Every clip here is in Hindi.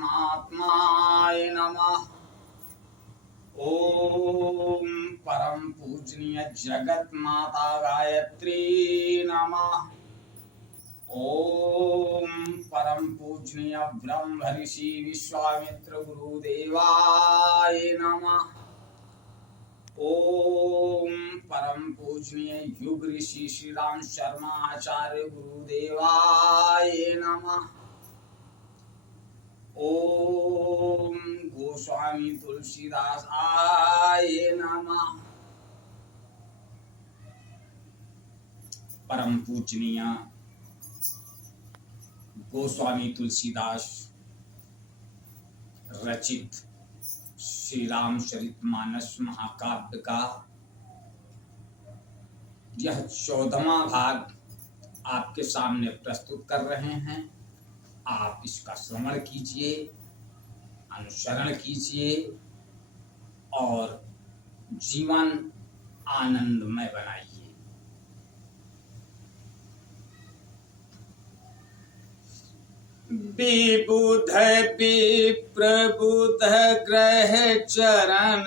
परमात्माय नमः। ओम परम पूजनीय जगत माता गायत्री नमः। ओम परम पूजनीय ब्रह्म ऋषि विश्वामित्र गुरुदेवाय नमः। ओम परम पूजनीय युग ऋषि श्री राम शर्मा आचार्य गुरुदेवाय नमः। ओम गोस्वामी तुलसीदास आय नमः। परम पूजनीय गोस्वामी तुलसीदास रचित श्री रामचरितमानस महाकाव्य का यह 14वां भाग आपके सामने प्रस्तुत कर रहे हैं। आप इसका श्रवण कीजिए, अनुसरण कीजिए और जीवन आनंदमय बनाइए। विबुध विप्रबुध ग्रह चरण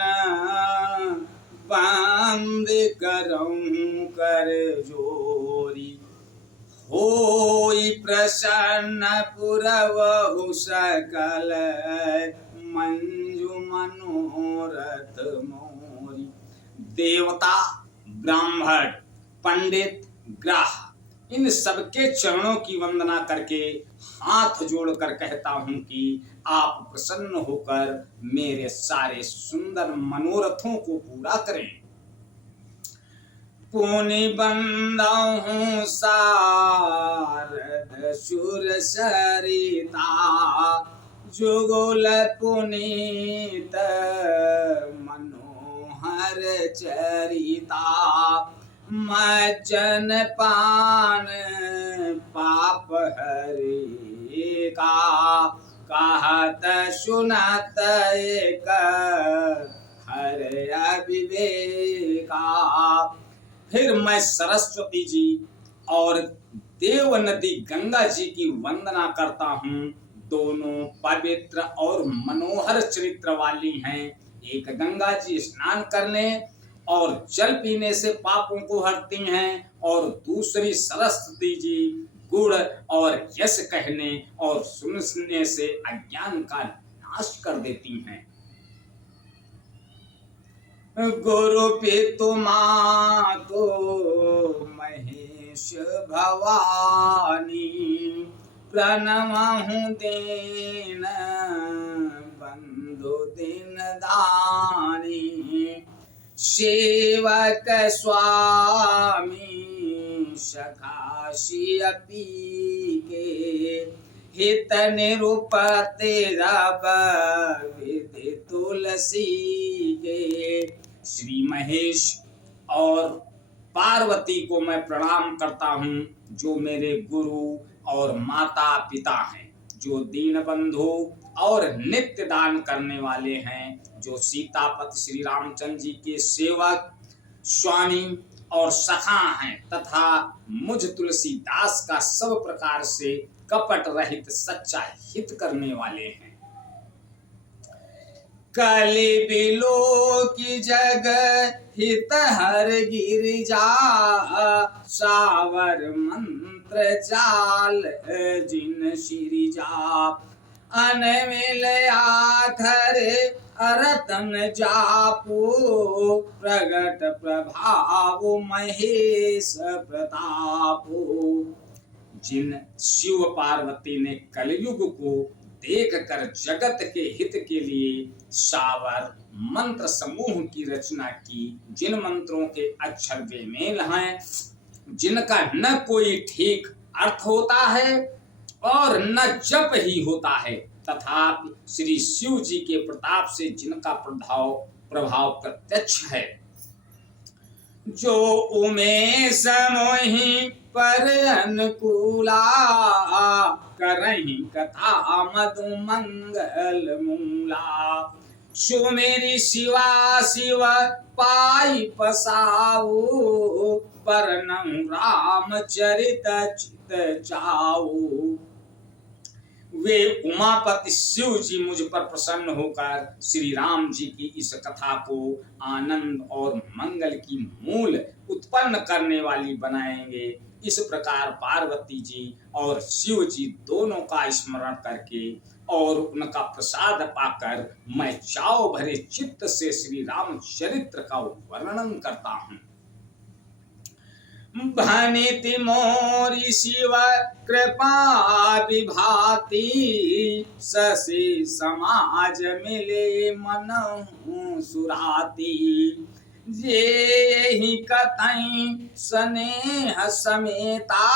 बंद करऊं कर जोरी। होई प्रसन्न पुरवहु सकल मंजू मनोरथ मोरी। देवता, ब्राह्मण, पंडित, ग्राह इन सबके चरणों की वंदना करके हाथ जोड़कर कहता हूं कि आप प्रसन्न होकर मेरे सारे सुंदर मनोरथों को पूरा करें। पुनि बंदहु सारद सुर सरिता जुगुल पुनीत मनोहर चरिता। मज्जन पान पाप हरि का कहत सुनत एक हर अविवेका। फिर मैं सरस्वती जी और देव नदी गंगा जी की वंदना करता हूँ। दोनों पवित्र और मनोहर चरित्र वाली हैं। एक गंगा जी स्नान करने और जल पीने से पापों को हरती हैं और दूसरी सरस्वती जी गुण और यश कहने और सुनने से अज्ञान का नाश कर देती हैं। गुरु पितु मातु महेश भवानी प्रणमहु दीन बंधु दिन दानी। सेवक स्वामी सखासी अपी के हित निरूपते रब विधि तुलसी के। श्री महेश और पार्वती को मैं प्रणाम करता हूँ, जो मेरे गुरु और माता पिता हैं, जो दीन बंधु और नित्य दान करने वाले हैं, जो सीतापति श्री रामचंद्र जी के सेवक स्वामी और सखा हैं तथा मुझ तुलसीदास का सब प्रकार से कपट रहित सच्चा हित करने वाले हैं। कलि बिलो की जग हित हर गिरिजा सावर मंत्र जाल जिन शिरिजा। अनमिल आखर अरतन जापो प्रगट प्रभाव महेश प्रतापो। जिन शिव पार्वती ने कलयुग को देख कर जगत के हित के लिए सावर मंत्र समूह की रचना की, जिन मंत्रों के अक्षर बेमेल हैं, जिनका न कोई ठीक अर्थ होता है और न जप ही होता है, तथा श्री शिव जी के प्रताप से जिनका प्रभाव प्रत्यक्ष है। जो उमेश मोहि पर अनुकूला करहि कथा मधु मंगल मूला। सुमेरी शिवा शिव पाई पसाऊ परनम राम चरित चित चाऊ। वे उमापति शिव जी मुझ पर प्रसन्न होकर श्री राम जी की इस कथा को आनंद और मंगल की मूल उत्पन्न करने वाली बनाएंगे। इस प्रकार पार्वती जी और शिव जी दोनों का स्मरण करके और उनका प्रसाद पाकर मैं चाव भरे चित्त से श्री राम चरित्र का वर्णन करता हूँ। भनिति मोरी शिव कृपा विभाति, शशि समाज मिले मनहु सुराती। जे ही कथई स्नेह समेता,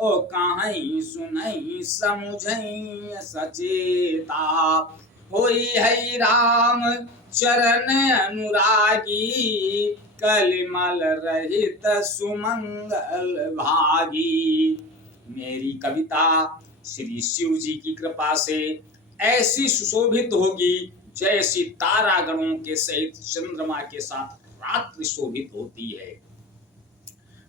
ओ कहीं सुनई समुझई सचेता। होई है राम चरण अनुरागी, कलिमल रहित सुमंगल भागी। मेरी कविता श्री शिव जी की कृपा से ऐसी सुशोभित होगी जैसी तारागणों के सहित चंद्रमा के साथ रात्रि शोभित होती है।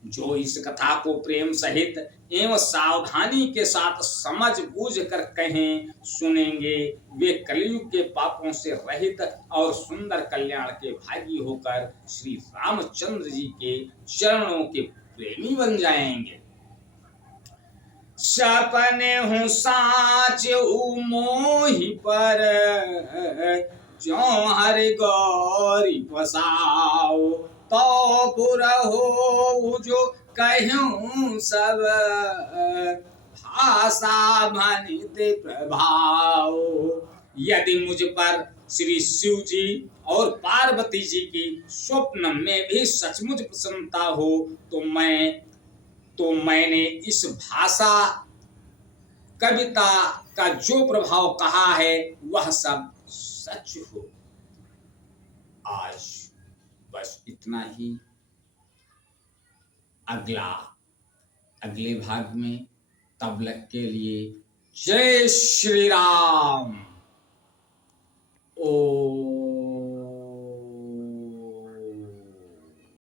जो इस कथा को प्रेम सहित एवं सावधानी के साथ समझ बूझ कर कहें सुनेंगे, वे कलयुग के पापों से रहित और सुंदर कल्याण के भागी होकर श्री रामचंद्र जी के चरणों के प्रेमी बन जाएंगे। सपने हूँ साच मोहि पर, जो हरि गौरी बसाओ। तो बुरा हो जो कहूँ सब, भाषा भनित प्रभाव। यदि मुझ पर श्री शिव जी और पार्वती जी की स्वप्न में भी सचमुच प्रसन्नता हो तो मैंने इस भाषा कविता का जो प्रभाव कहा है वह सब सच हो। आज बस इतना ही। अगले भाग में तब तक के लिए जय श्री राम। ओ